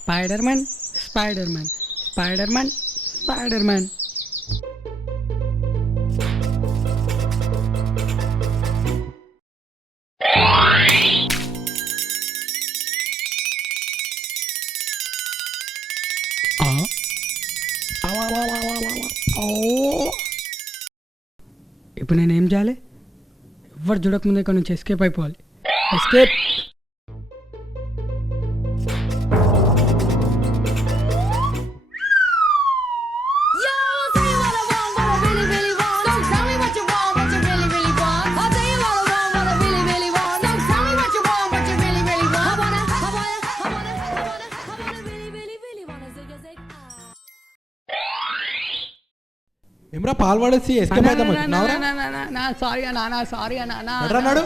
Spider man spider man spider man spider man. ఇప్పుడు నేనేం చేయాలి? ఎవరు చూడకముందే ఇక్కడ నుంచి ఎస్కేప్ అయిపోవాలి. ఎస్కేప్. ఏమరా పాలు పడేసి ఎస్కేప్ అవుతాం సారీ అన్నా, సారీ అన్నా. అన్నాడు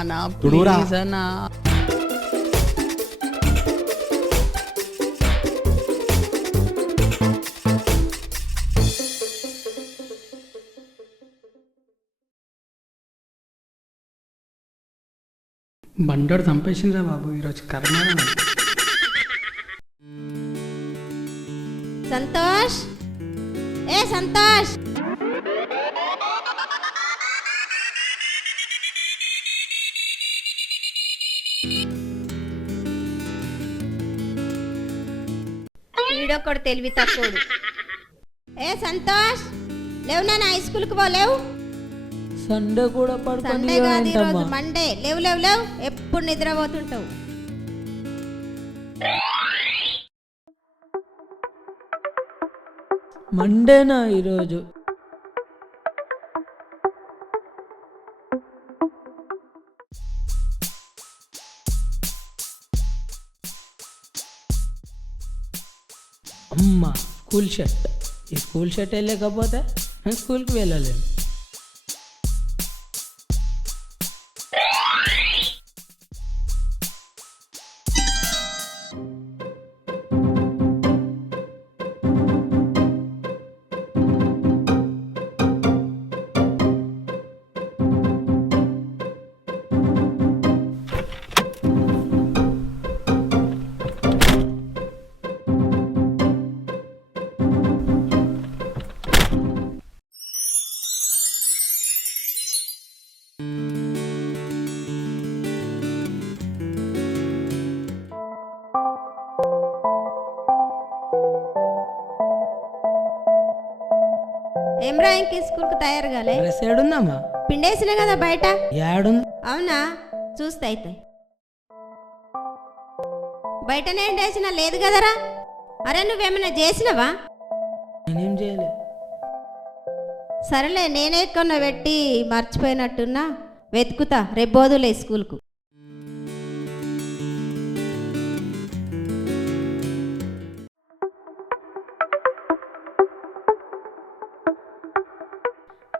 అన్నా తుడురా. ప్లీజ్ అన్నా. బండోడు చంపేసిందిరా బాబు ఈరోజు కర్మ. సంతోష్, ఏ సంతోష్, వీడొక్కడు తెలివి తక్కువడు. ఏ సంతోష్, లేవు నాన్న, హై స్కూల్కి పోలేవు. సండే కూడా సండే కాదు, ఈరోజు మండే. లేవు లేవు లేవు, ఎప్పుడు నిద్రపోతుంటావు. మండేనా ఈరోజు? అమ్మా స్కూల్ షర్ట్. ఈ స్కూల్ షర్ట్ వెళ్ళలేకపోతే నేను స్కూల్కి వెళ్ళలేను. ఏమ్రా, ఇంక స్కూల్కి తయారు కాలే? డ్రెస్ ఏడుందమ్మా? పిండేసిన కదా బయట. ఏడుంది? అవునా, చూస్తే అయితే బయటనే ఎండేసిన లేదు కదరా. అరే నువ్వేమైనా చేసినవా? నేనేం చేయలే. సరేలే, నేనే కొన్న పెట్టి మర్చిపోయినట్టున్నా, వెతుకుతా. రేపు బోదులే స్కూల్కు.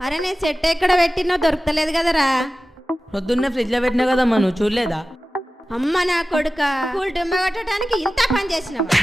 అరే నేను చెట్టు ఎక్కడ పెట్టినో దొరకలేదు కదరా. పొద్దున్నే ఫ్రిడ్జ్లో పెట్టినా కదమ్మా, నువ్వు చూడలేదా? అమ్మ నా కొడుక, స్కూల్ డుమ్మ కొట్టడానికి ఇంత పని చేసినవా?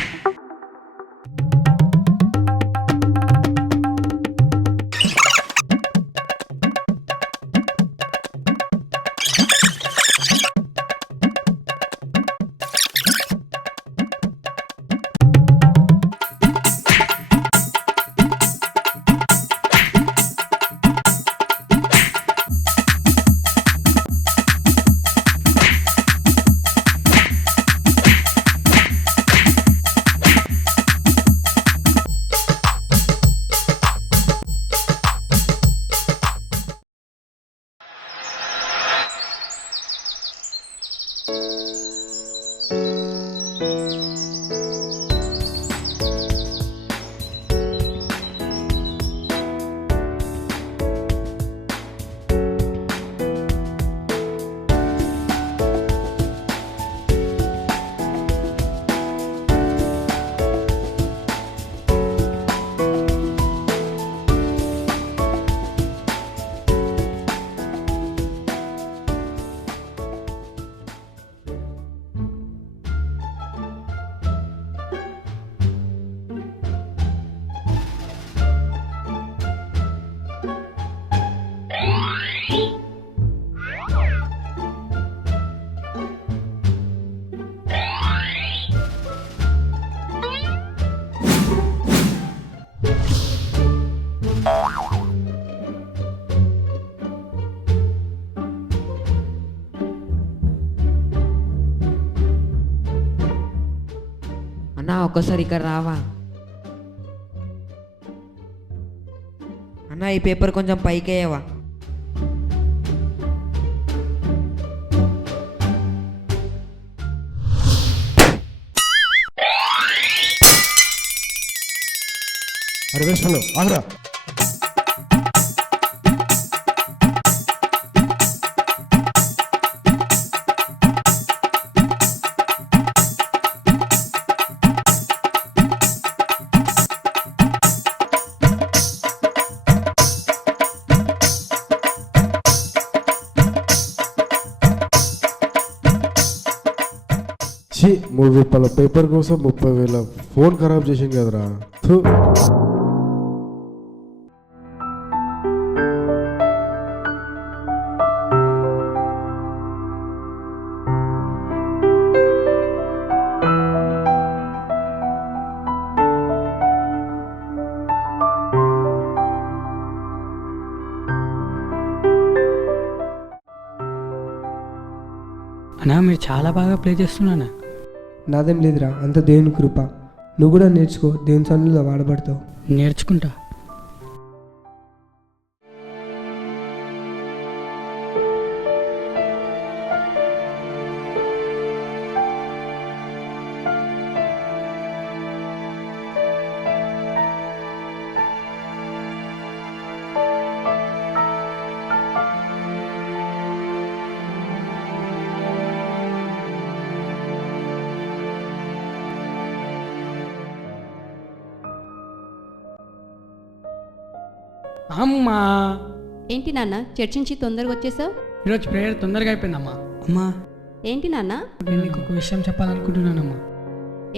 అన్నా ఒక్కసారి ఇక్కడ రావా అన్నా ఈ పేపర్ కొంచెం పైకేయవా అరే వేస్ట్ ఆగరా. ఛీ, 3 రూపాయల పేపర్ కోసం 30,000 ఫోన్ ఖరాబ్ చేసింది కదరా. థు. అన్నా మీరు చాలా బాగా ప్లే చేస్తున్నానా. నాదేం లేదురా, అంత దేవుని కృప. నువ్వు కూడా నేర్చుకో, దేవుని సన్నిధిలో వాడబడతావు. నేర్చుకుంటా. అమ్మా, ఏంటి నాన్న చర్చ్ నుంచి తొందరగా వచ్చేసావు? ఈరోజు ప్రేయర్ తొందరగా అయిపోయిందమ్మా. అమ్మా, ఏంటి నాన్న? నేను నీకు ఒక విషయం చెప్పాలనుకుంటున్నానమ్మా.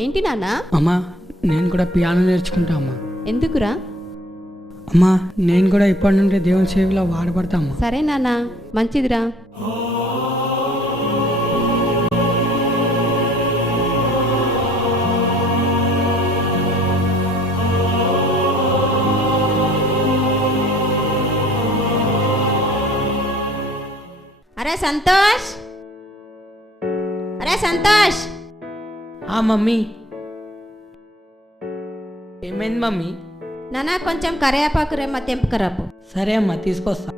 ఏంటి నాన్న? అమ్మా, నేను కూడా పియానో నేర్చుకుంటా అమ్మా. ఎందుకురా? అమ్మా, నేను కూడా ఇప్పటి నుండి దేవుని సేవలో వాడబడతా అమ్మా. సరే నాన్న, మంచిదిరా. అరే సంతోష్, అరే సంతోష్. మమ్మీ ఏమైంది మమ్మీ? నాన్న కొంచెం కరివేపాకు రెమ్మ తెంపుకరాపు. సరే అమ్మా, తీసుకొస్తా.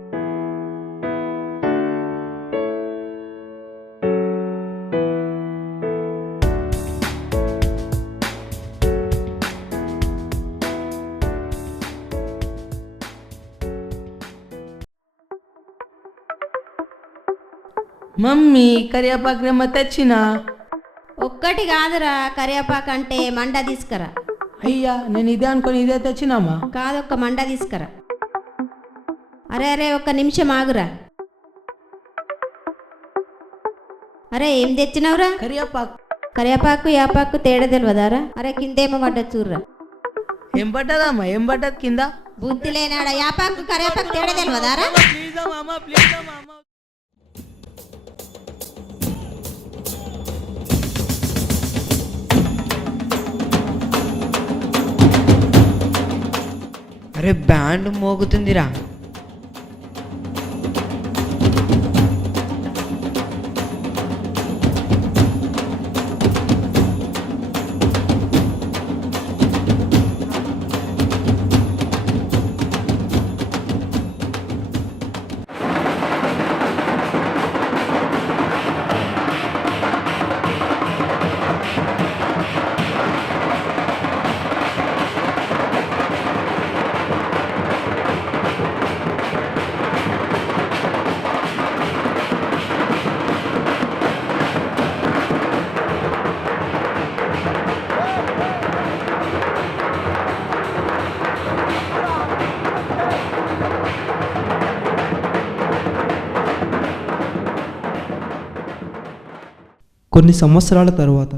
మమ్మీ కరివేపాకు రెమ్మ తెచ్చినా. ఒక్కటి కాదురా, కరివేపాకు అంటే మండ తీసుకురా. అయ్యా, నేను ఇదే అనుకొని ఇదే తెచ్చినామా. కాదొక్క మండ తీసుకురా. అరే అరే ఒక్క నిమిషం ఆగురా. అరే ఏం తెచ్చినావురా? కరివేపాకు. కరివేపాకు యాపాకు తేడా తెలియదారా? అరే కిందేమో పడ్డది చూర్రా. ఏం పట్టదమ్మా? ఏం పట్టదు కింద? బుద్ధి లేనాడా? యాపాకు కరివేపాకు తేడా తెలియదారా? ప్లీజ్ అమ్మా, ప్లీజ్ అమ్మా. అరే బ్యాండ్ మోగుతుందిరా. కొన్ని సంవత్సరాల తరువాత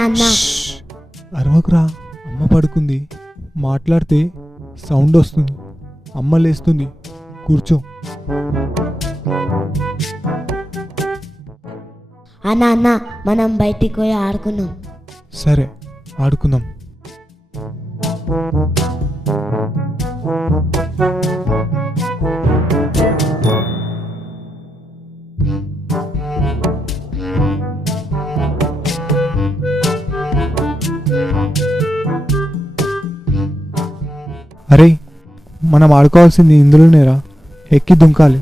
అన్న అరవకురా, అమ్మ పడుకుంది. మాట్లాడితే సౌండ్ వస్తుంది. అమ్మ లేస్తుంది. కూర్చో. అన్న మనం బయటికి పోయి ఆడుకున్నాం. సరే, ఆడుకుందాం. అరే, మనం ఆడుకోవాల్సింది ఇందులోనేరా. ఎక్కి దుంకాలి.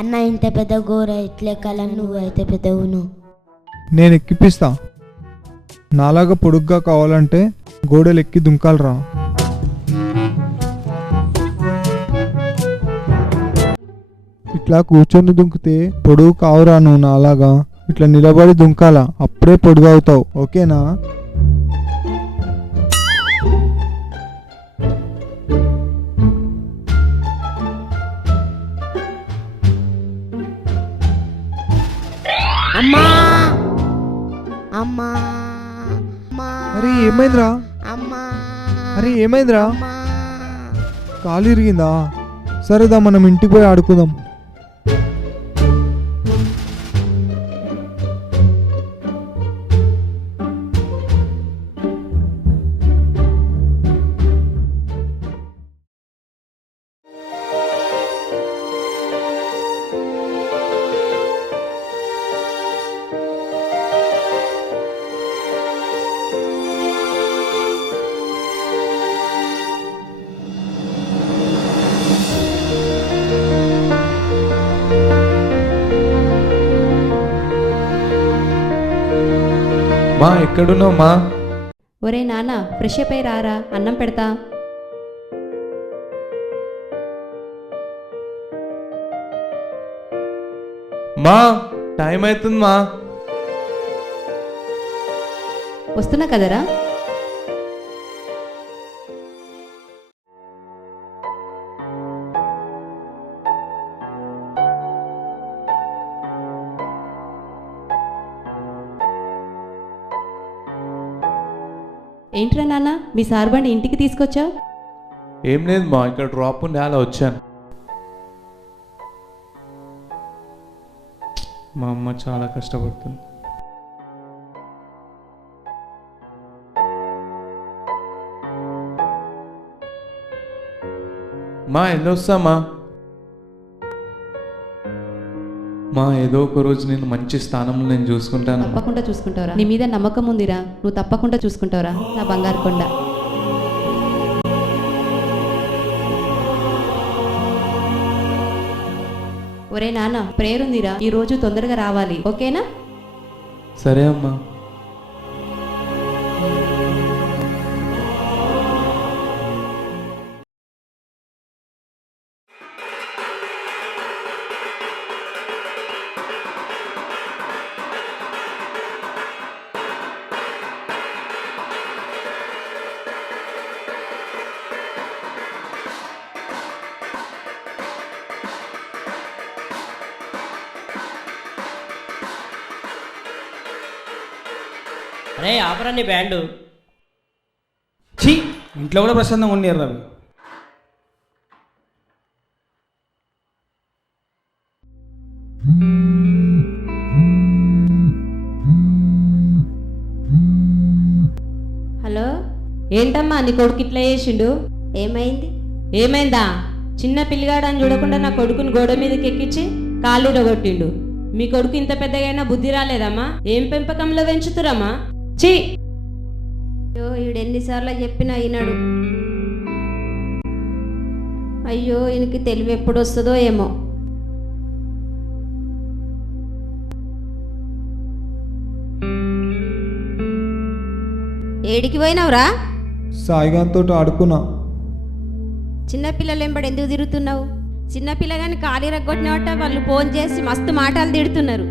అన్న ఇంత పెద్ద గోర ఎట్లెక్కాలని నువ్వు అయితే పెద్దవును. నేను ఎక్కిపిస్తా. నాలాగా పొడుగ్గా కావాలంటే గోడలు ఎక్కి దుంకాలరా. ఇట్లా కూర్చొని దుంకితే పొడుగు కావురా. నువ్వు నాలాగా ఇట్లా నిలబడి దుంకాలా, అప్పుడే పొడుగు అవుతావు. ఓకేనా? అమ్మా అమ్మా అరే ఏమైందిరా? అమ్మా అరే ఏమైందిరా? అమ్మా. కాలు ఇరిగిందా? సరేదా, మనం ఇంటికి పోయి ఆడుకుందాం. మా ఎక్కడున్నావు మా? ఒరే నాన్న ఫ్రెష్ అప్ అయి రారా, అన్నం పెడతా. మా టైం అవుతుంది మా. వస్తున్నా కదరా. ఏంట్రా నాన్న, మీ సార్ బండి ఇంటికి తీసుకొచ్చావు? ఏం లేదు మా, ఇక్కడ డ్రాప్ ఉండే అలా వచ్చాను. మా అమ్మ చాలా కష్టపడుతుంది. మా వెళ్ళొస్తామా? మా ఏదో ఒక రోజు నేను మంచి స్థానంలో నేను చూసుకుంటాను. తప్పకుండా చూసుకుంటావురా. నీ మీద నమ్మకం ఉందిరా, నువ్వు తప్పకుండా చూసుకుంటావురా నా బంగారు కొండ. ఒరే నాన్న ప్రేయర్ ఉందిరా, ఈ రోజు తొందరగా రావాలి. ఓకేనా? సరే అమ్మా. అరే ఆపరాన్ని బ్యాండు. ఛీ, ఇంట్లో కూడా ప్రశాంతంగా ఉండేరు రవి. హలో, ఏంటమ్మా నీ కొడుకు ఇట్లా చేసిండు? ఏమైంది? ఏమైందా? చిన్న పిల్లిగాడని చూడకుండా నా కొడుకుని గోడ మీదకి ఎక్కించి కాళ్ళు రగొట్టిండు. మీ కొడుకు ఇంత పెద్దగైనా బుద్ధి రాలేదమ్మా? ఏం పెంపకంలో పెంచుతురమ్మా? చీ! అయ్యో ఈడు ఎన్నిసార్లు చెప్పినా ఈనాడు. అయ్యో ఈయనకి తెలివి ఎప్పుడు వస్తుందో ఏమో. ఏడికి పోయినావురా? సాయిగాంతో ఆడుకున్నా. చిన్నపిల్లలు ఎంబడి ఎందుకు తిరుగుతున్నావు? చిన్నపిల్లగాని ఖాళీ రగ్గొట్టినట్ట వాళ్ళు ఫోన్ చేసి మస్తు మాటలు తిడుతున్నారు.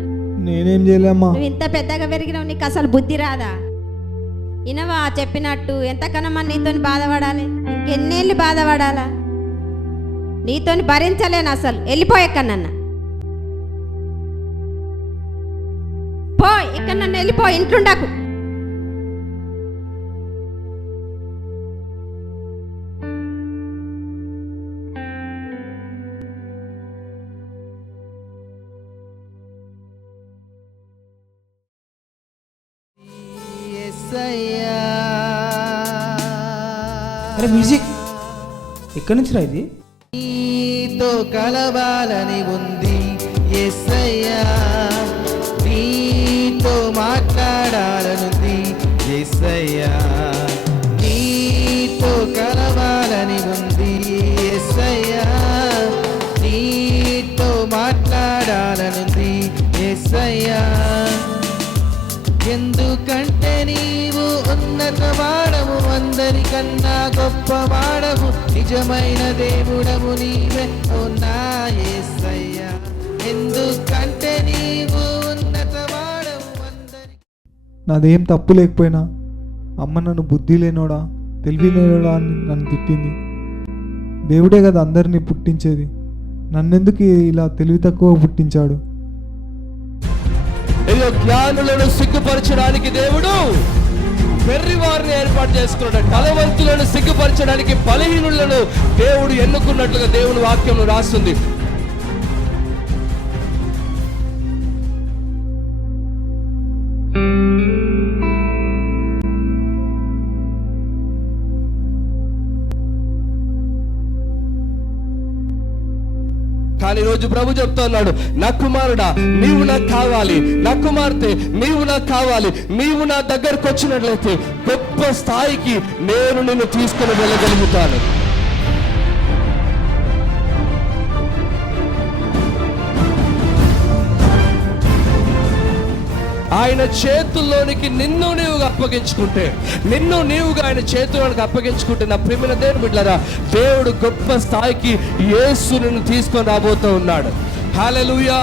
నేనేం చేయలేమ్మా. నువ్వు ఇంత పెద్దగా పెరిగినావు, నీకు అసలు బుద్ధి రాదా? ఇనవా చెప్పినట్టు? ఎంతకనమ్మా నీతోని బాధపడాలి? ఇంకెన్నేళ్ళు బాధపడాలా? నీతోని భరించలేను అసలు. వెళ్ళిపోయక్కనన్నా. పో, ఇక్కడ నన్ను వెళ్ళిపో, ఇంట్లుండకు. అరే మ్యూజిక్ ఎక్కడి నుంచి రా ఇది? నీతో కలవాలని ఉంది యేసయ్యా, నీతో మాట్లాడాలనుంది యేసయ్యా, నీతో కలవాలని ఉంది యేసయ్యా, నీతో మాట్లాడాలనుంది యేసయ్యా. ఎందుకంటే నీవు ఉన్నత వాడవు, అందరికన్నా గొప్ప వాడవు, నిజమైన దేవుడవు నీవే ఓ నా యేసయ్యా. ఎందుకంటే నీవు ఉన్నత వాడవు, నాదేం తప్పు లేకపోయినా అమ్మ నన్ను బుద్ధి లేనోడా తెలివి లేనోడా అని నన్ను తిట్టింది. దేవుడే కదా అందరినీ పుట్టించేది, నన్నెందుకు ఇలా తెలివి తక్కువ పుట్టించాడు? ఏదో జ్ఞానులను సిగ్గుపరచడానికి దేవుడు వెర్రి వారిని ఏర్పాటు చేసుకున్నాడు, బలవంతులను సిగ్గుపరచడానికి బలహీనులను దేవుడు ఎన్నుకున్నట్లుగా దేవుని వాక్యం రాస్తుంది. కానీ రోజు ప్రభు చెప్తున్నాడు, నా కుమారుడా నీవు నాకు కావాలి, నా కుమార్తె నీవు నాకు కావాలి, నీవు నా దగ్గరకు వచ్చినట్లయితే గొప్ప స్థాయికి నేను నిన్ను తీసుకుని వెళ్ళగలుగుతాను. ఆయన చేతుల్లోనికి నిన్ను నీవుగా అప్పగించుకుంటే, నిన్ను నీవుగా ఆయన చేతుల్లోనికి అప్పగించుకుంటే నా ప్రియమైన దేవుని బిడ్డలారా, దేవుడు గొప్ప స్థాయికి యేసు నిన్ను తీసుకొని రాబోతూ ఉన్నాడు. హల్లెలూయా.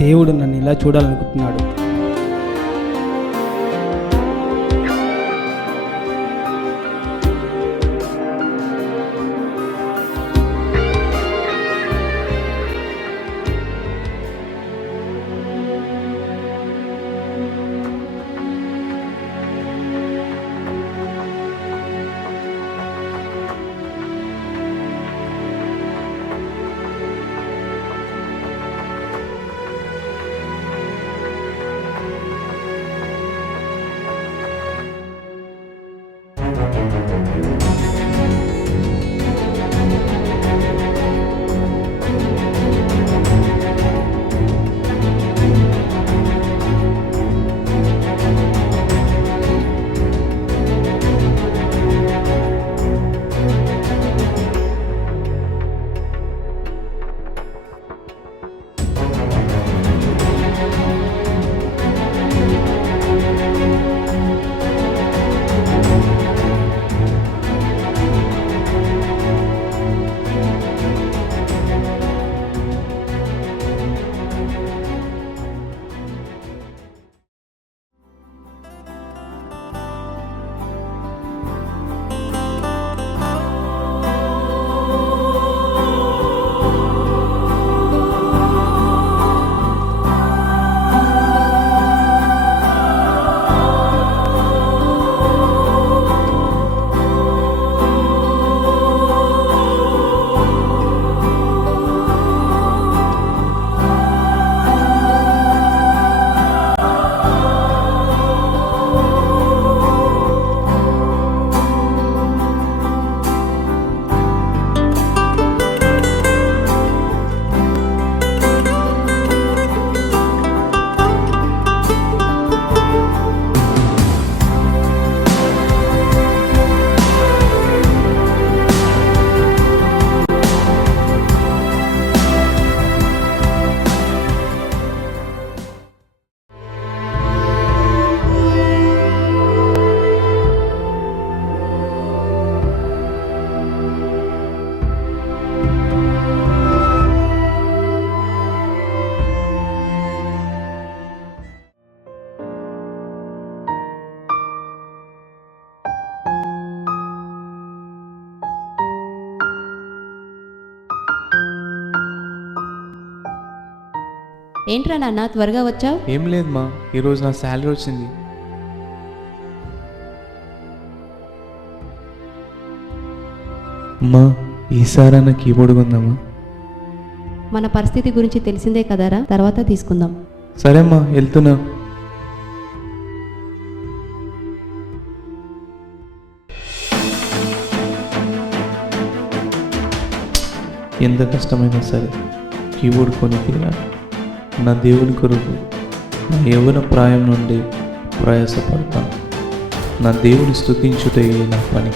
దేవుడు నన్ను ఇలా చూడాలనుకుంటున్నాడు. ఏంట్రా నాన్న త్వరగా వచ్చావు? ఏం లేదు మా, ఈరోజు నా శాలరీ వచ్చింది. అమ్మా ఈసారి నా కీబోర్డ్ కొందామా? మన పరిస్థితి గురించి తెలిసిందే కదరా, తర్వాత తీసుకుందాం. సరే అమ్మా, వెళ్తున్నా. ఎంత కష్టమైనా సరే కీబోర్డ్ కొని తీరాలి. నా దేవుని కొరకు నా యవ్వన ప్రాయం నుండి ప్రయాసపడతాను. నా దేవుని స్తుతించుటే నా పని.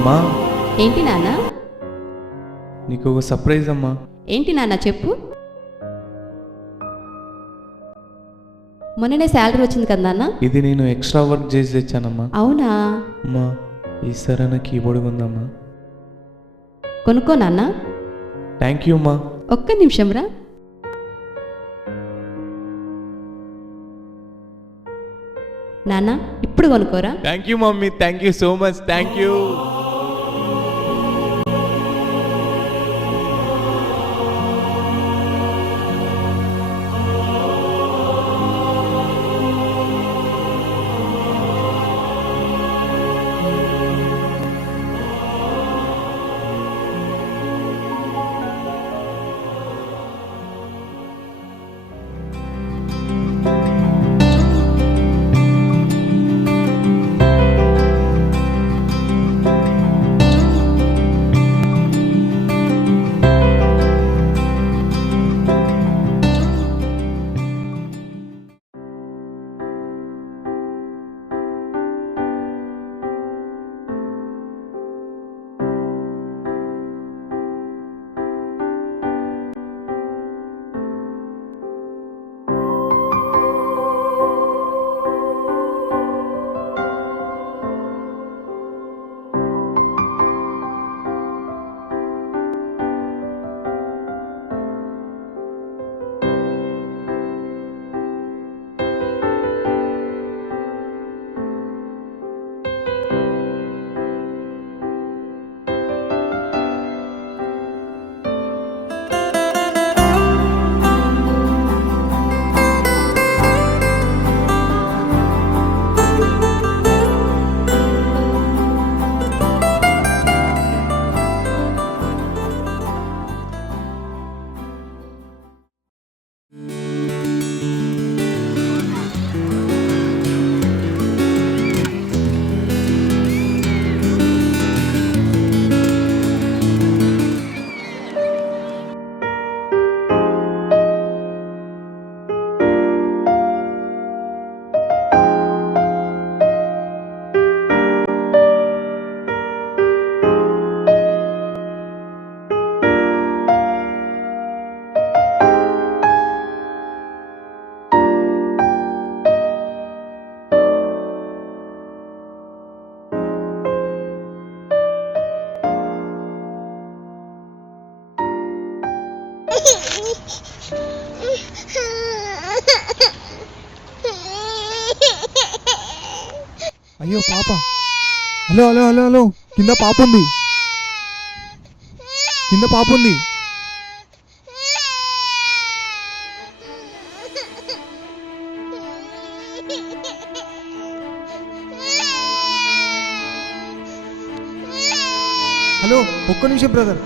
అమ్మా ఏంటి నాన్న? నీకు ఒక సర్ప్రైజ్ అమ్మా. ఏంటి నాన్న చెప్పు. మొన్ననే శాలరీ వచ్చింది కదా నాన్న. ఇది నేను ఎక్స్ట్రా వర్క్ చేసి తెచ్చానమ్మా. అవునా? అమ్మా ఈసారి నా కీబోర్డ్ కొందామా? కొనుక్కో నాన్న. థ్యాంక్ యూ అమ్మా. ఒక్క నిమిషం రా. నాన్న ఇప్పుడు కొనుక్కోరా. Thank you mummy, thank you so much, thank you. అయ్యో పాప. హలో హలో హలో హలో, కింద పాప ఉంది, కింద పాప ఉంది. హలో ఒక్క నిమిషం బ్రదర్.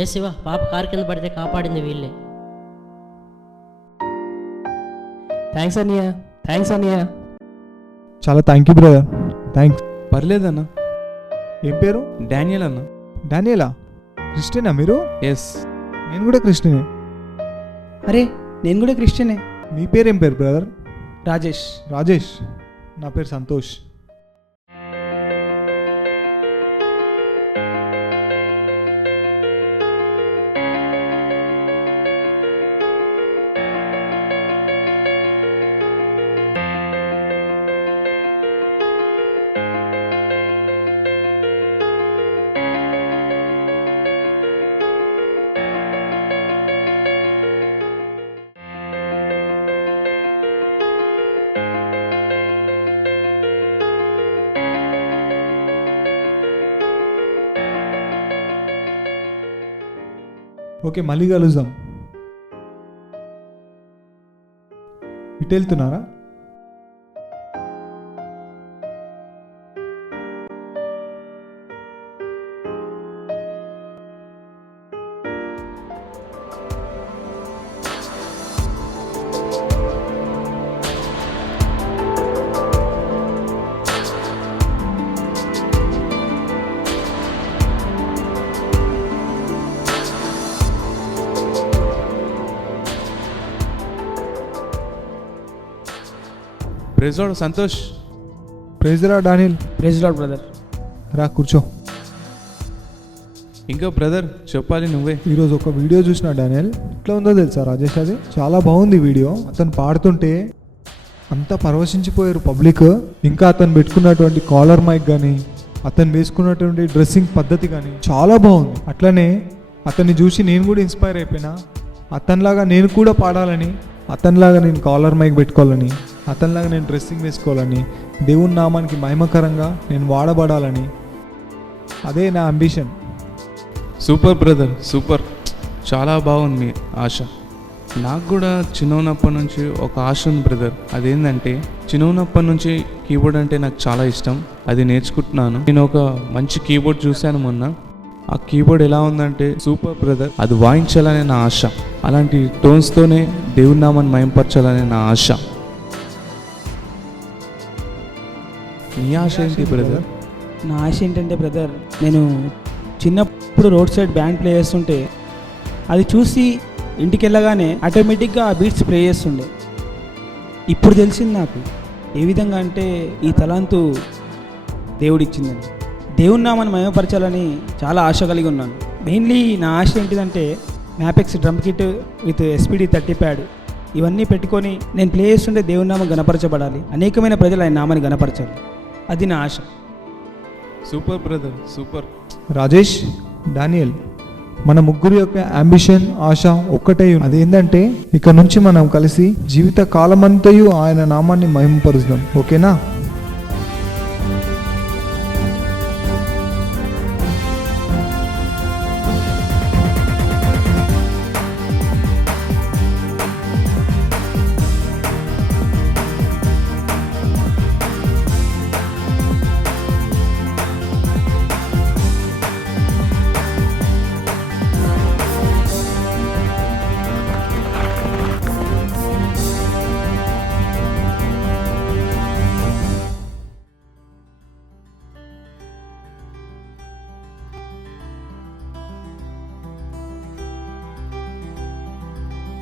ఏ శివ, పాప కారు కింద పడితే కాపాడింది వీళ్ళే. థ్యాంక్స్ అన్నయ్య, థ్యాంక్స్ అన్నయ్య. చాలా థ్యాంక్ యూ బ్రదర్, థ్యాంక్స్. పర్లేదన్నా. ఏం పేరు? డానియల్ అన్న. డానియలా? క్రిస్టియనా మీరు? ఎస్. నేను కూడా క్రిస్టియనే. అరే నేను కూడా క్రిస్టియనే. మీ పేరు ఏం పేరు బ్రదర్? రాజేష్. రాజేష్. నా పేరు సంతోష్. ఓకే, మళ్ళీ కలుద్దాం. ఇటు వెళ్తున్నారా? Praise lord Santosh. Praise lord Daniel. Praise lord brother. రా కూర్చో. ఇంకా బ్రదర్ చెప్పాలి నువ్వే. ఈరోజు ఒక వీడియో చూసిన డానియల్, ఎట్లా ఉందో తెలుసా రాజేష్? అది చాలా బాగుంది వీడియో. అతను పాడుతుంటే అంతా పరవశించిపోయారు పబ్లిక్. ఇంకా అతను పెట్టుకున్నటువంటి కాలర్ మైక్ కానీ, అతను వేసుకున్నటువంటి డ్రెస్సింగ్ పద్ధతి కానీ చాలా బాగుంది. అట్లనే అతన్ని చూసి నేను కూడా ఇన్స్పైర్ అయిపోయినా. అతనిలాగా నేను కూడా పాడాలని, అతనిలాగా నేను కాలర్ మైక్ పెట్టుకోవాలని, అతనిలాగా నేను డ్రెస్సింగ్ వేసుకోవాలని, దేవుని నామానికి మహిమకరంగా నేను వాడబడాలని, అదే నా అంబిషన్. Super brother, super. చాలా బాగుంది మీ ఆశ. నాకు కూడా చిన్నప్పటి నుంచి ఒక ఆశ ఉంది బ్రదర్. అదేంటంటే చిన్నప్పటి నుంచి కీబోర్డ్ అంటే నాకు చాలా ఇష్టం. అది నేర్చుకుంటున్నాను. నేను ఒక మంచి కీబోర్డ్ చూశాను మొన్న. ఆ కీబోర్డ్ ఎలా ఉందంటే సూపర్ బ్రదర్. అది వాయించాలనే నా ఆశ. అలాంటి టోన్స్తోనే దేవుని నామాన్ని మయంపరచాలనే నా ఆశ. నీ ఆశ ఏంటి బ్రదర్? నా ఆశ ఏంటంటే బ్రదర్, నేను చిన్నప్పుడు రోడ్ సైడ్ బ్యాండ్ ప్లే చేస్తుంటే అది చూసి ఇంటికి వెళ్ళగానే ఆటోమేటిక్గా ఆ బీట్స్ ప్లే చేస్తుండే. ఇప్పుడు తెలిసింది నాకు ఏ విధంగా అంటే ఈ తలాంతు దేవుడిచ్చిందని. దేవుని నామాన్ని మహిమపరచాలని చాలా ఆశ కలిగి ఉన్నాను. మెయిన్లీ నా ఆశ ఏంటిదంటే Mapex drum kit with SPD 30 pad ఇవన్నీ పెట్టుకొని నేను ప్లే చేస్తుంటే దేవుని నామం గణపరచబడాలి, అనేకమైన ప్రజలు ఆయన నామాన్ని గణపరచాలి. అది నా ఆశ. Super brother, super. Rajesh, Daniel, మన ముగ్గురు యొక్క అంబిషన్, ఆశ ఒక్కటే. అదేంటంటే ఇక నుంచి మనం కలిసి జీవిత కాలమంతయు ఆయన నామాన్ని మహిమపరుద్దాం. ఓకేనా?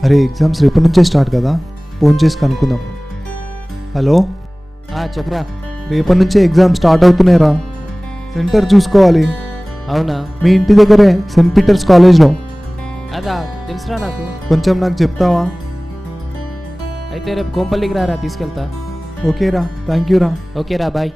అరే ఎగ్జామ్స్ రేపటి నుంచే స్టార్ట్ కదా, ఫోన్ చేసి కనుక్కుందాం. హలో, చెప్పురా. రేపటి నుంచే ఎగ్జామ్ స్టార్ట్ అవుతున్నాయిరా. సెంటర్ చూసుకోవాలి. అవునా? మీ ఇంటి దగ్గరే సెయింట్ పీటర్స్ కాలేజ్లో. అదా తెలుసురా నాకు. కొంచెం నాకు చెప్తావా? అయితే రేపు కోంపల్లికి రారా, తీసుకెళ్తా. ఓకేరా, థ్యాంక్ యూ రా. ఓకేరా, బాయ్.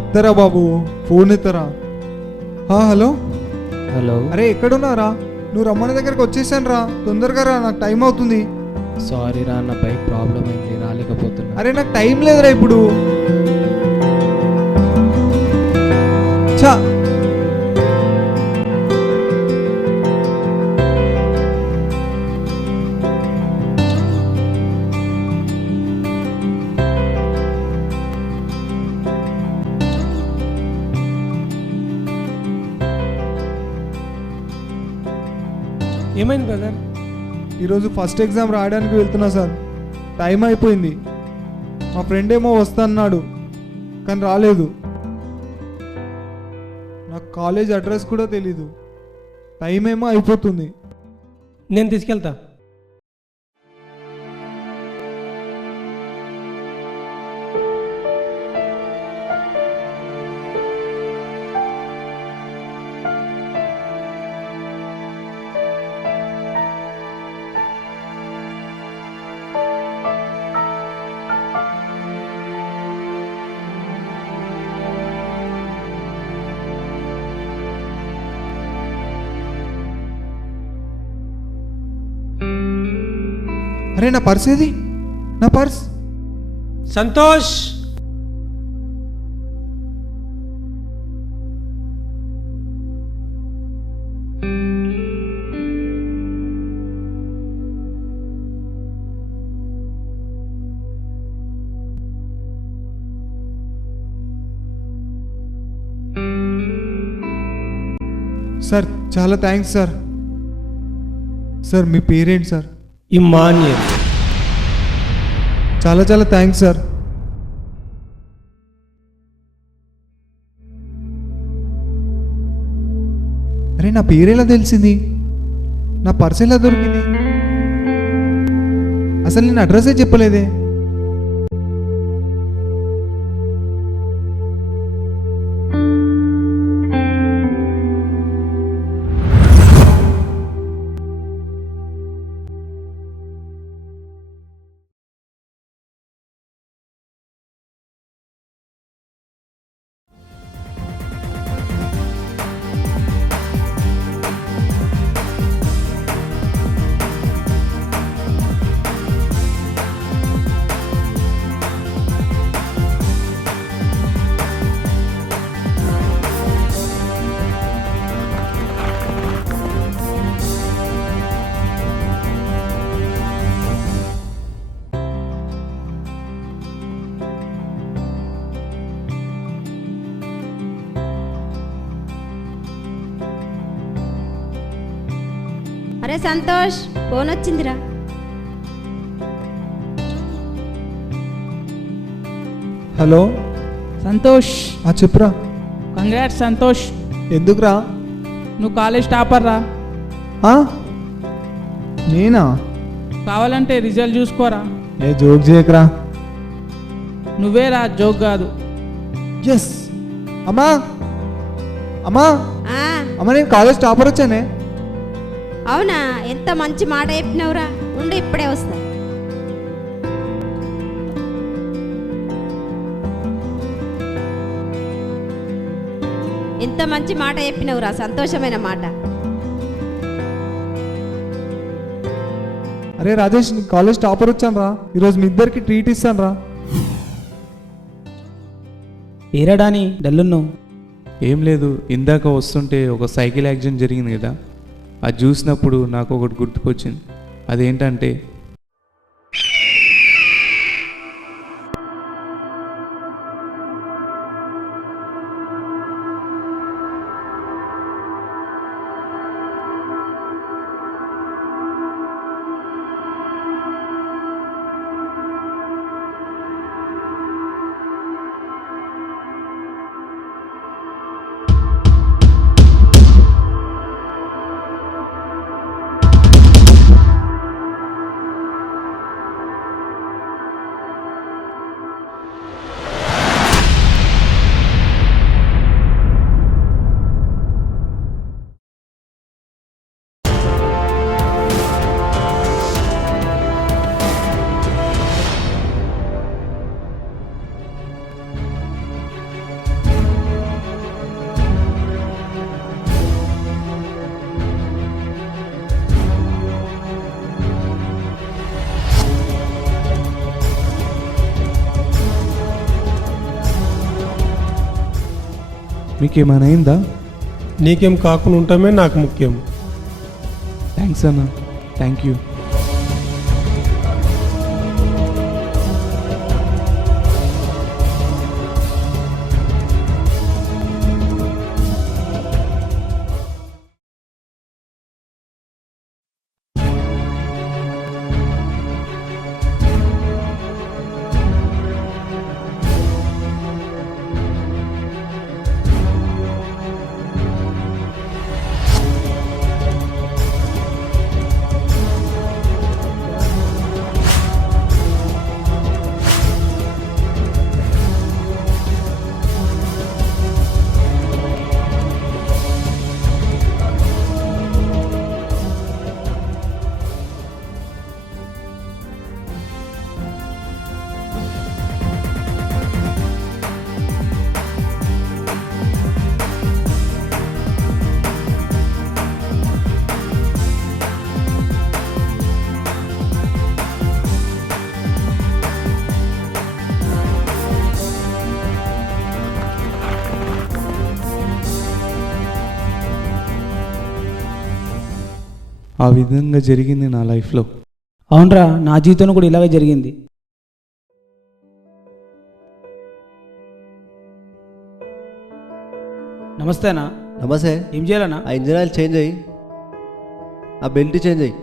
ఎత్తరా బాబు, ఫోన్ ఎత్తరా. Hello hello. అరే ఎక్కడున్నారా? నువ్వు రమ్మని దగ్గరకు వచ్చేసాను రా, తొందరగా రా, నాకు టైం అవుతుంది. సారీ రా, నా బైక్ ప్రాబ్లం అయింది, రాలేకపోతున్నా. అరే నాకు టైం లేదురా ఇప్పుడు. చా ఏమైంది బ్రదర్? ఈరోజు ఫస్ట్ ఎగ్జామ్ రాయడానికి వెళ్తున్నా సార్, టైం అయిపోయింది. మా ఫ్రెండ్ ఏమో వస్తా అన్నాడు కానీ రాలేదు. నాకు కాలేజ్ అడ్రస్ కూడా తెలీదు, టైం ఏమో అయిపోతుంది. నేను తీసుకెళ్తా. అరే నా పర్స్ ఏది? నా పర్స్. సంతోష్, సార్ చాలా థ్యాంక్స్ సార్. సార్ మీ పేరేంటి సార్? ఇమాన్యుయల్. చాలా చాలా థ్యాంక్స్ సార్. అరే నా పేరు ఎలా తెలిసింది? నా పర్స్ ఎలా దొరికింది? అసలు నేను అడ్రస్సే చెప్పలేదే. అరే సంతోష్, ఫోన్ వచ్చిందిరా. హలో సంతోష్. చెప్పురా. కంగ్రాట్స్ సంతోష్. ఎందుకురా? నువ్వు కాలేజ్ టాపర్ రా. నేనా? కావాలంటే రిజల్ట్ చూసుకోరా. ఏ జోక్ చేయకరా. నువ్వే రా, జోక్ కాదు. ఎస్. అమ్మా అమ్మా అమ్మ, నేను కాలేజ్ టాపర్ వచ్చానే. అవునా? ఎంత మంచి మాట చెప్పినవురా. ఉండి ఇప్పుడే వస్తా. ఎంత మంచి మాట చెప్పినవురా, సంతోషమైన మాట. అరే రాజేష్, నీ కాలేజ్ టాపర్ వచ్చాను రా. ఈరోజు మీ ఇద్దరికి ట్రీట్ ఇస్తాను రా. ఏరాడాని డల్లున్నావు? ఏం లేదు, ఇందాక వస్తుంటే ఒక సైకిల్ యాక్సిడెంట్ జరిగింది కదా, అది చూసినప్పుడు నాకు ఒకటి గుర్తుకొచ్చింది. అదేంటంటే మీకేమైనా అయిందా? నీకేం కాకుండా ఉండటమే నాకు ముఖ్యం. థ్యాంక్స్ అన్న, థ్యాంక్ యూ. ఆ విధంగా జరిగింది నా లైఫ్లో. అవునరా, నా జీవితంలో కూడా ఇలాగే జరిగింది. నమస్తే అన్న. నమస్తే. ఏం చేయాలన్నా? ఆ ఇంజిన్ ఆయిల్ చేంజ్ అయ్యి ఆ బెల్ట్ చేంజ్ అయ్యి.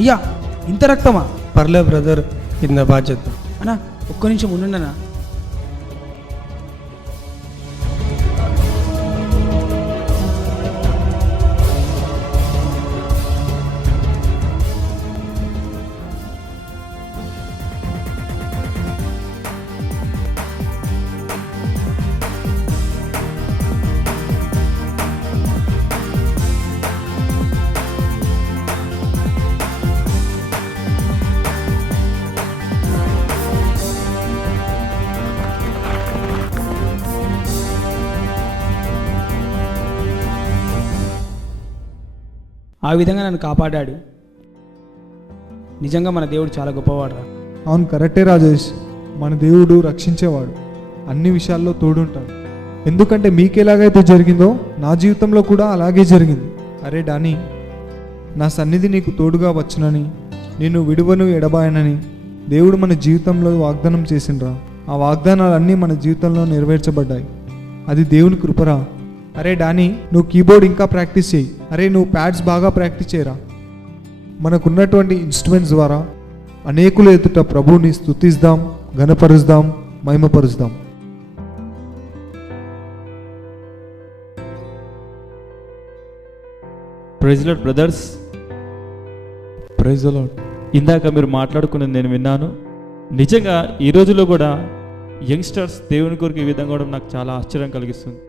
అయ్యా, ఇంత రక్తమా? పర్లే బ్రదర్, కింద బాధ్యత. అన్నా ఒక్క నిమిషం ఉండండినా. ఆ విధంగా నన్ను కాపాడాడు. నిజంగా మన దేవుడు చాలా గొప్పవాడు. అవును, కరెక్టే రాజేష్. మన దేవుడు రక్షించేవాడు, అన్ని విషయాల్లో తోడుంటాడు. ఎందుకంటే మీకు ఎలాగైతే జరిగిందో నా జీవితంలో కూడా అలాగే జరిగింది. అరే డానీ, నా సన్నిధి నీకు తోడుగా వచ్చునని, నేను విడువను ఎడబాయనని దేవుడు మన జీవితంలో వాగ్దానం చేసిండ్రా. ఆ వాగ్దానాలన్నీ మన జీవితంలో నెరవేర్చబడ్డాయి. అది దేవుని కృపరా. అరే డానీ, నువ్వు కీబోర్డ్ ఇంకా ప్రాక్టీస్ చేయి. అరే నువ్వు ప్యాడ్స్ బాగా ప్రాక్టీస్ చేయరా. మనకున్నటువంటి ఇన్స్ట్రుమెంట్స్ ద్వారా అనేకుల ఎదుట ప్రభువుని స్తుతిద్దాం, ఘనపరుద్దాం, మహిమపరుద్దాం. Praise Lord brothers. Praise Lord. ఇందాక మీరు మాట్లాడుకున్నది నేను విన్నాను. నిజంగా ఈ రోజుల్లో కూడా యంగ్స్టర్స్ దేవుని కొరకు ఈ విధంగా కూడా నాకు చాలా ఆశ్చర్యం కలిగిస్తుంది.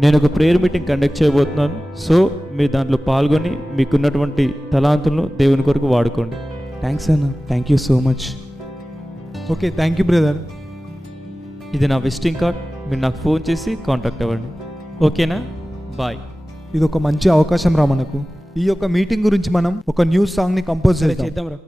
నేను ఒక ప్రేయర్ మీటింగ్ కండక్ట్ చేయబోతున్నాను. సో మీరు దాంట్లో పాల్గొని మీకున్నటువంటి తలాంతులను దేవుని కొరకు వాడుకోండి. థ్యాంక్స్ అన్న, thank you so much. Okay, thank you brother. ఇది నా విజిటింగ్ కార్డ్, మీరు నాకు ఫోన్ చేసి కాంటాక్ట్ అవ్వండి. ఓకేనా? బాయ్. ఇది ఒక మంచి అవకాశం రా మనకు. ఈ యొక్క మీటింగ్ గురించి మనం ఒక న్యూస్ సాంగ్ని కంపోజ్ చేద్దాం. చేద్దాం రా.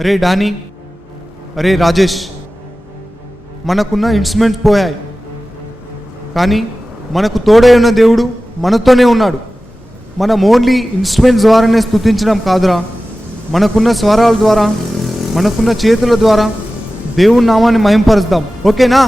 అరే డానీ, అరే రాజేష్, మనకున్న ఇన్స్ట్రుమెంట్స్ పోయాయి, కానీ మనకు తోడై ఉన్న దేవుడు మనతోనే ఉన్నాడు. మనం ఓన్లీ ఇన్స్ట్రుమెంట్స్ ద్వారానే స్తుతించడం కాదురా, మనకున్న స్వరాల ద్వారా, మనకున్న చేతుల ద్వారా దేవుని నామాన్ని మహింపరుస్తాం. ఓకేనా?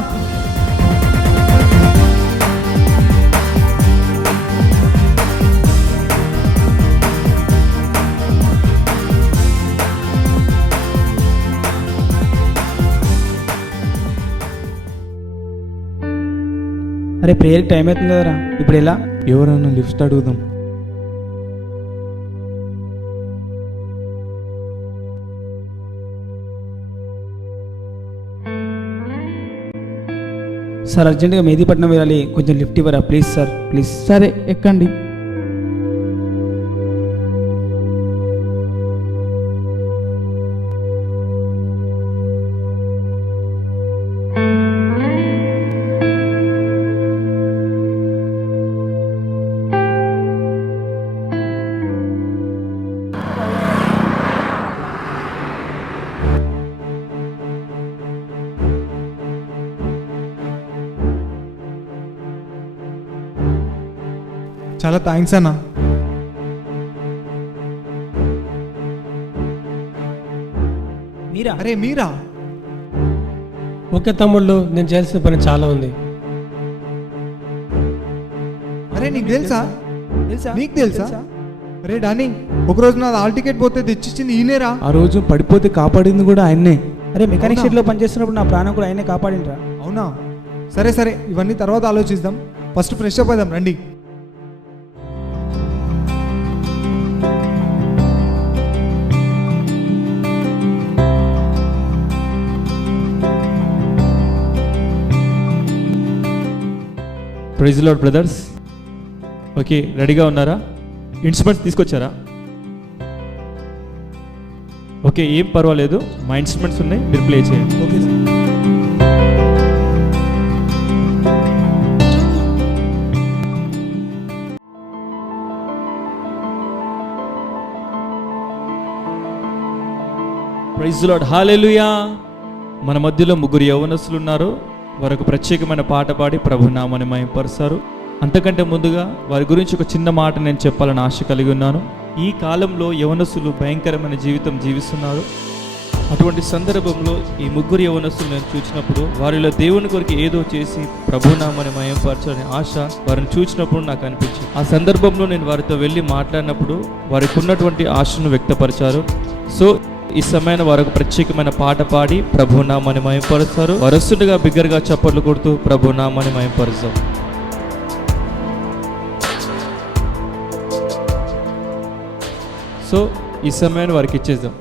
అరే ప్రేయర్కి టైం అవుతుంది కదరా, ఇప్పుడు ఎలా? ఎవరైనా లిఫ్ట్ అడుగుదాం. సార్ అర్జెంటుగా మెహదీపట్నం వెళ్ళాలి, కొంచెం లిఫ్ట్ ఇవ్వరా ప్లీజ్ సార్, ప్లీజ్. సరే ఎక్కండి. చాలా థ్యాంక్స్ అన్న. మీరా? అరే మీరా? ఓకే తమ్ముళ్ళు, నేను చేయాల్సిన పని చాలా ఉంది. అరే నీకు తెలుసా? నీకు తెలుసా? అరే డానీ, ఒకరోజు నాది హాల్ టికెట్ పోతే తెచ్చిచ్చింది ఈయనేరా. ఆ రోజు పడిపోతే కాపాడింది కూడా ఆయన్నే. అరే మెకానిక్ షెడ్లో పనిచేస్తున్నప్పుడు నా ప్రాణం కూడా ఆయనే కాపాడిండ్రా. అవునా? సరే సరే, ఇవన్నీ తర్వాత ఆలోచిద్దాం. ఫస్ట్ ఫ్రెష్ అప్ అవుదాం రండి. Praise Lord brothers. ఓకే, రెడీగా ఉన్నారా? ఇన్స్ట్రుమెంట్స్ తీసుకొచ్చారా? ఓకే, ఏం పర్వాలేదు, మా ఇన్స్ట్రుమెంట్స్ ఉన్నాయి, మీరు ప్లే చేయండి. Okay sir. ప్రైజ్ లార్డ్, హల్లెలూయా. మన మధ్యలో ముగ్గురు యవ్వనస్తులు ఉన్నారు. వారికి ప్రత్యేకమైన పాట పాడి ప్రభునామాన్ని మహిమపరుస్తారు. అంతకంటే ముందుగా వారి గురించి ఒక చిన్న మాట నేను చెప్పాలని ఆశ కలిగి ఉన్నాను. ఈ కాలంలో యవ్వనస్తులు భయంకరమైన జీవితం జీవిస్తున్నారు. అటువంటి సందర్భంలో ఈ ముగ్గురు యవ్వనస్తులు నేను చూసినప్పుడు వారిలో దేవుని కొరకు ఏదో చేసి ప్రభునామాన్ని మహిమపరచాలనే ఆశ వారిని చూసినప్పుడు నాకు అనిపించింది. ఆ సందర్భంలో నేను వారితో వెళ్ళి మాట్లాడినప్పుడు వారికి ఉన్నటువంటి ఆశను వ్యక్తపరిచారు. సో ఈ సమయాన్ని వారు ఒక ప్రత్యేకమైన పాట పాడి ప్రభునామాన్ని మహిమపరుస్తారు. వరస్తుగా బిగ్గరగా చప్పట్లు కొడుతూ ప్రభునామాన్ని మహిమపరుస్తాం. సో ఈ సమయాన్ని వారికి ఇచ్చేద్దాం.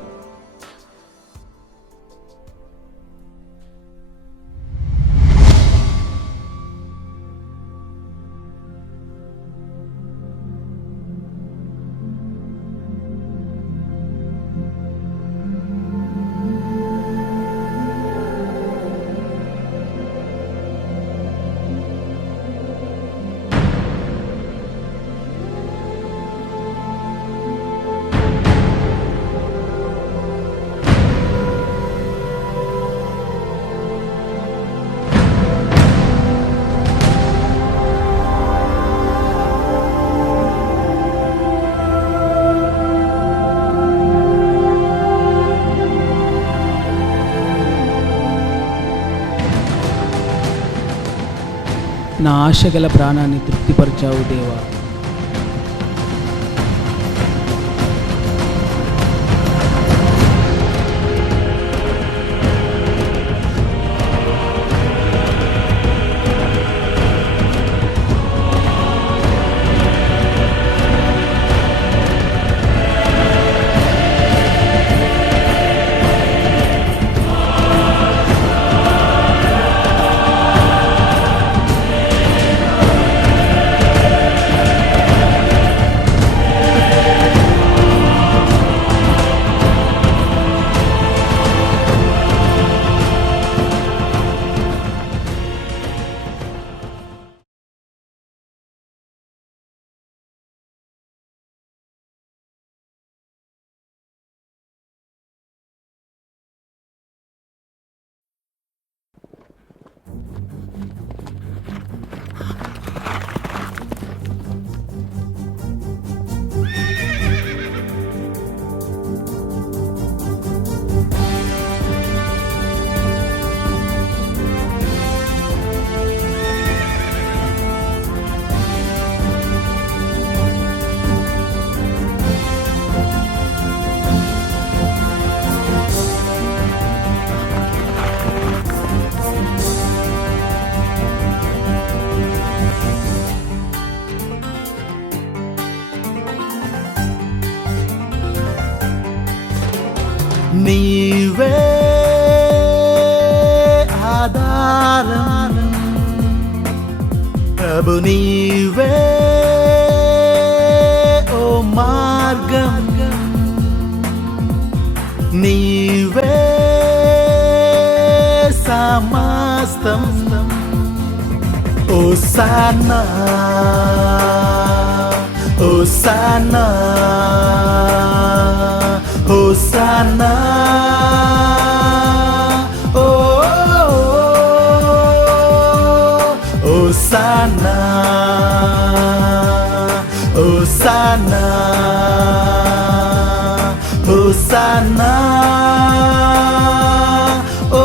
నా ఆశ గల ప్రాణాన్ని తృప్తిపరిచావు దేవా. నీవే ఆధారం ప్రభు నీవే ఓ మార్గం నీవే సమస్తం ఓసానా ఓసానా ఓసానా ఓ ఓసానా ఓసానా ఓసానా ఓ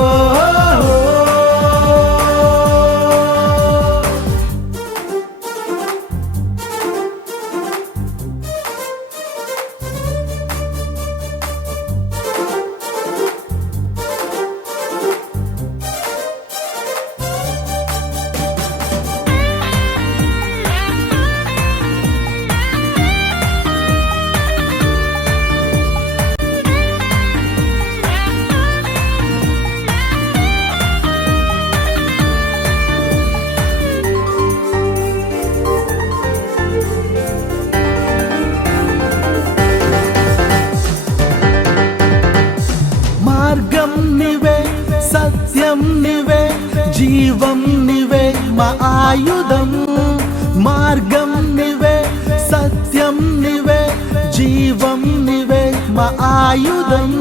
మార్గం నివే సత్యం నివే జీవం నివే మా ఆయుధం మార్గం నివే సత్యం నివే జీవం నివే మా ఆయుధం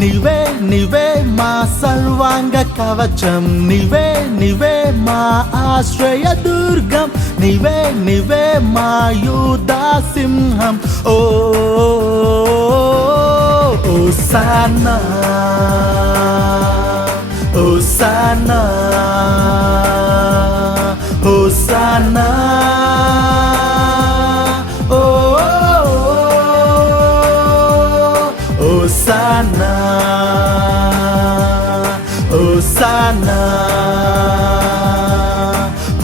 నివే నివే మా సర్వాంగ కవచం నివే నివే మా ఆశ్రయ దుర్గం నివే నివే మా యూదా సింహం ఓ ఓసానా ఓసానా ఓసానా ఓ ఓసానా ఓసానా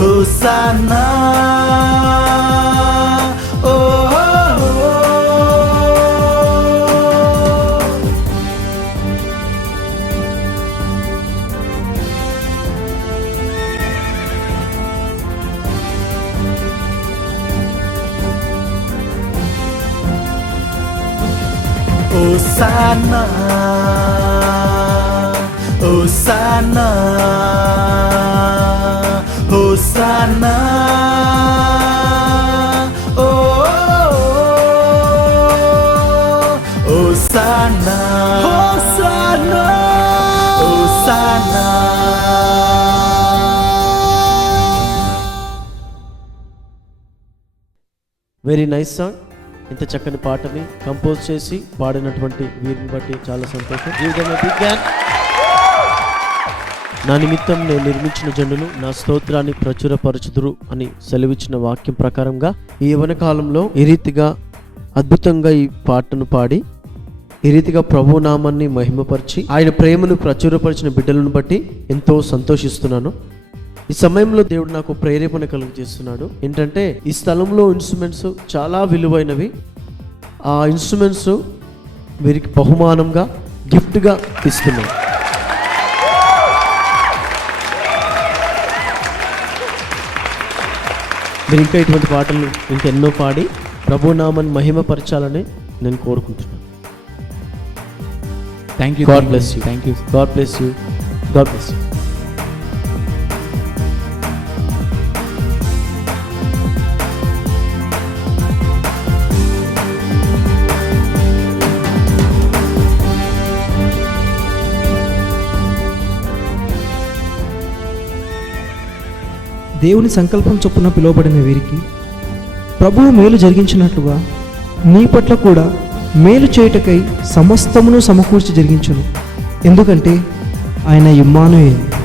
ఓసానా ఓ Hosanna, Hosanna, Hosanna, oh, Hosanna, Hosanna, Hosanna. Very nice song. ఇంత చక్కని పాటని కంపోజ్ చేసి పాడినటువంటి వీరిని బట్టి చాలా సంతోషం. జీవితంలో విజ్ఞాన్ నా నిమిత్తం నేను నిర్మించిన జనులు నా స్తోత్రాన్ని ప్రచురపరచుదురు అని సెలవిచ్చిన వాక్యం ప్రకారంగా ఈ యవ్వన కాలంలో ఈ రీతిగా అద్భుతంగా ఈ పాటను పాడి ఈ రీతిగా ప్రభు నామాన్ని మహిమపరిచి ఆయన ప్రేమను ప్రచురపరిచిన బిడ్డలను బట్టి ఎంతో సంతోషిస్తున్నాను. ఈ సమయంలో దేవుడు నాకు ప్రేరేపణ కలుగజేస్తున్నాడు. ఏంటంటే ఈ స్థలంలో ఇన్స్ట్రుమెంట్స్ చాలా విలువైనవి. ఆ ఇన్స్ట్రుమెంట్స్ వీరికి బహుమానంగా గిఫ్ట్గా ఇస్తున్నాను. మీరు ఇంకా ఇటువంటి పాటలు ఇంకెన్నో పాడి ప్రభు నామాన్ని మహిమపరచాలని నేను కోరుకుంటున్నాను. Thank you. God bless you. Thank you. God bless you. God bless you. దేవుని సంకల్పం చొప్పున పిలువబడిన వీరికి ప్రభువు మేలు జరిగించినట్లుగా నీ పట్ల కూడా మేలు చేయుటకై సమస్తమును సమకూర్చి జరిగించును. ఎందుకంటే ఆయన ఇమ్మానుయేలు.